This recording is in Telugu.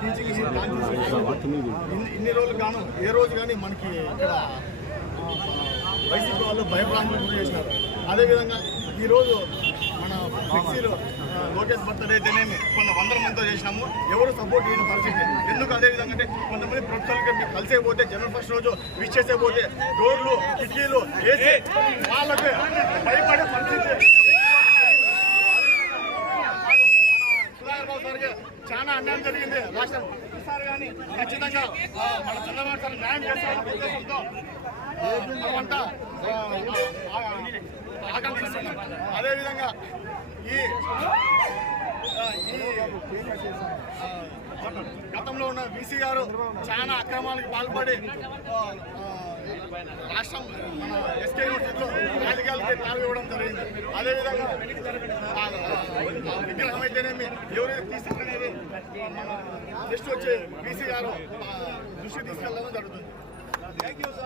టీచింగ్ ఇన్ని రోజులు గాను ఏ రోజు కానీ మనకి ఇక్కడ వైసీపీ వాళ్ళు భయప్రాంతం గురి చేసినారు. అదేవిధంగా ఈరోజు మన ఫ్లెక్సీలో లోకేష్ బర్త్డే అయితేనేమి కొంత 100 మందితో చేసినాము, ఎవరు సపోర్ట్ చేయని పరిస్థితి. ఎందుకు అదేవిధంగా అంటే కొంతమంది ప్రభుత్వాలకి మీకు కలిసే పోతే జనవరి 1 రోజు విష్ చేసే పోతే డోర్లు కిటికీలు వేసి వాళ్ళకి భయపడే పరిస్థితి. చాలా అన్యాయం జరిగింది రాష్ట్రం. ఈసారి కానీ ఖచ్చితంగా మన చంద్రబాబు సార్ న్యాయం చేస్తారన్న ఉద్దేశంతో మనమంతా ఆకాంక్షిస్తున్నాం. అదేవిధంగా ఈ గతంలో ఉన్న వీసీ గారు చాలా అక్రమాలకు పాల్పడి రాష్ట్రం మన ఎస్కే యూనివర్సిటీలో రాజకీయాలకి తావి ఇవ్వడం జరిగింది. అదేవిధంగా విగ్రహం అయితేనేమి ఎవరైతే తీసుకునేది మన జస్ట్ వచ్చి వీసీ గారు దృష్టి తీసుకెళ్ళడం జరుగుతుంది. Thank you sir.